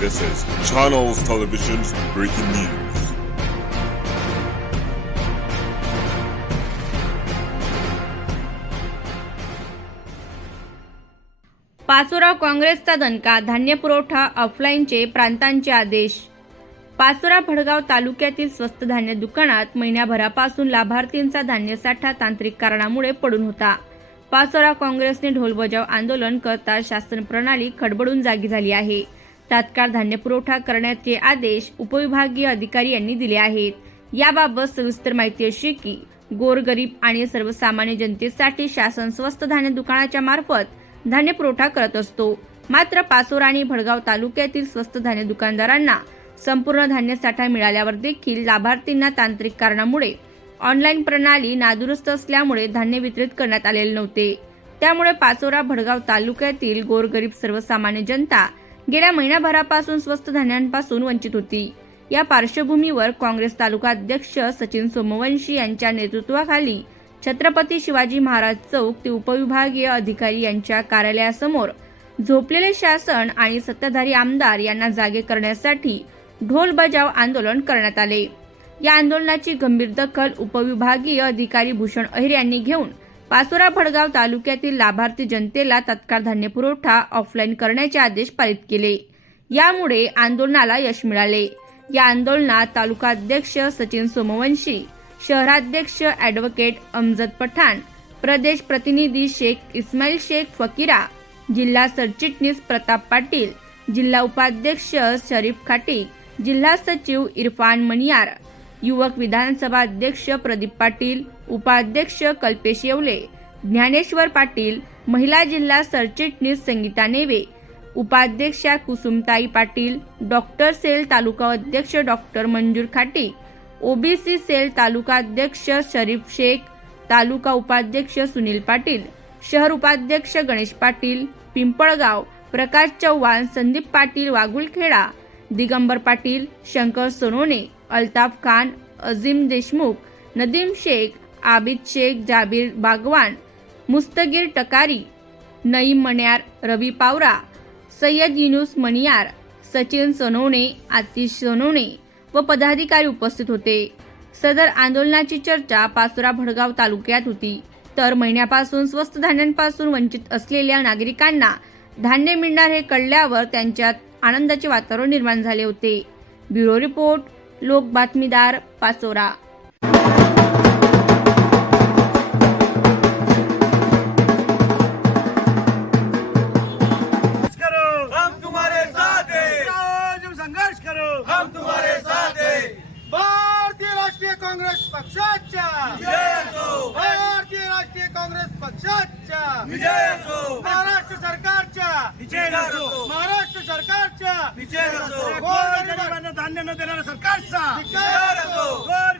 This is Channels Television's Breaking News. काँग्रेसचा दणका धान्य पुरवठा ऑफलाईनचे प्रांतांचे आदेश पासोरा भडगाव तालुक्यातील स्वस्त धान्य दुकानात महिन्याभरापासून लाभार्थींचा धान्य साठा तांत्रिक कारणामुळे पडून होता पाचोरा काँग्रेसने ढोलबजाव आंदोलन करता शासन प्रणाली खडबडून जागी झाली आहे तात्काळ धान्य पुरवठा करण्याचे आदेश उपविभागीय अधिकारी यांनी दिले आहेत याबाबत सविस्तर माहिती अशी की गोरगरीब आणि सर्वसामान्य जनतेसाठी शासन स्वस्त धान्य दुकानाच्या मार्फत धान्य पुरवठा करत असतो मात्र पाचोरा आणि भडगाव तालुक्यातील स्वस्त धान्य दुकानदारांना संपूर्ण धान्य साठा मिळाल्यावर देखील लाभार्थींना तांत्रिक कारणामुळे ऑनलाईन प्रणाली नादुरुस्त असल्यामुळे धान्य वितरित करण्यात आलेले नव्हते त्यामुळे पाचोरा भडगाव तालुक्यातील गोरगरीब सर्वसामान्य जनता गेल्या महिनाभरापासून स्वस्त धान्यांपासून वंचित होती या पार्श्वभूमीवर काँग्रेस तालुका अध्यक्ष सचिन सोमवंशी यांच्या नेतृत्वाखाली छत्रपती शिवाजी महाराज चौक ते उपविभागीय अधिकारी यांच्या कार्यालयासमोर झोपलेले शासन आणि सत्ताधारी आमदार यांना जागे करण्यासाठी ढोल बजाव आंदोलन करण्यात आले या आंदोलनाची गंभीर दखल उपविभागीय अधिकारी भूषण अहिर यांनी घेऊन पाचोरा भडगाव तालुक्यातील लाभार्थी जनतेला तत्काळ धान्य पुरवठा ऑफलाईन करण्याचे आदेश पारित केले यामुळे आंदोलनाला यश मिळाले या आंदोलनात तालुका अध्यक्ष सचिन सोमवंशी शहराध्यक्ष ॲडव्होकेट अमजद पठाण प्रदेश प्रतिनिधी शेख इस्माईल शेख फकीरा जिल्हा सरचिटणीस प्रताप पाटील जिल्हा उपाध्यक्ष शरीफ खाटी जिल्हा सचिव इरफान मनियार युवक विधानसभा अध्यक्ष प्रदीप पाटील उपाध्यक्ष कल्पेश येवले ज्ञानेश्वर पाटील महिला जिल्हा सरचिटणीस संगीता नेवे उपाध्यक्षा कुसुमताई पाटील डॉक्टर सेल तालुका अध्यक्ष डॉक्टर मंजूर खाटी ओबीसी सेल तालुका अध्यक्ष शरीफ शेख तालुका उपाध्यक्ष सुनील पाटील शहर उपाध्यक्ष गणेश पाटील पिंपळगाव प्रकाश चव्हाण संदीप पाटील वागुलखेडा दिगंबर पाटील शंकर सोनोने अल्ताफ खान अझीम देशमुख नदीम शेख आबिद शेख जाबीर बागवान मुस्तगीर टकारी नईम मण्यार रवी पावरा सय्यद युनुस मणियार सचिन सोनवणे आतिश सोनवणे व पदाधिकारी उपस्थित होते सदर आंदोलनाची चर्चा पासुरा भडगाव तालुक्यात होती तर महिन्यापासून स्वस्त धान्यांपासून वंचित असलेल्या नागरिकांना धान्य मिळणार हे कळल्यावर त्यांच्यात आनंदाचे वातावरण निर्माण झाले होते ब्युरो रिपोर्ट लोक बातमीदार पासोरा हो. संघर्ष करो तुम्ही भारतीय राष्ट्रीय काँग्रेस पक्षाच्या भारतीय राष्ट्रीय काँग्रेस पक्षाच्या महाराष्ट्र सरकारच्या असतो सरकारच्या विचार धान्य न देणारा सरकारचा विचार असतो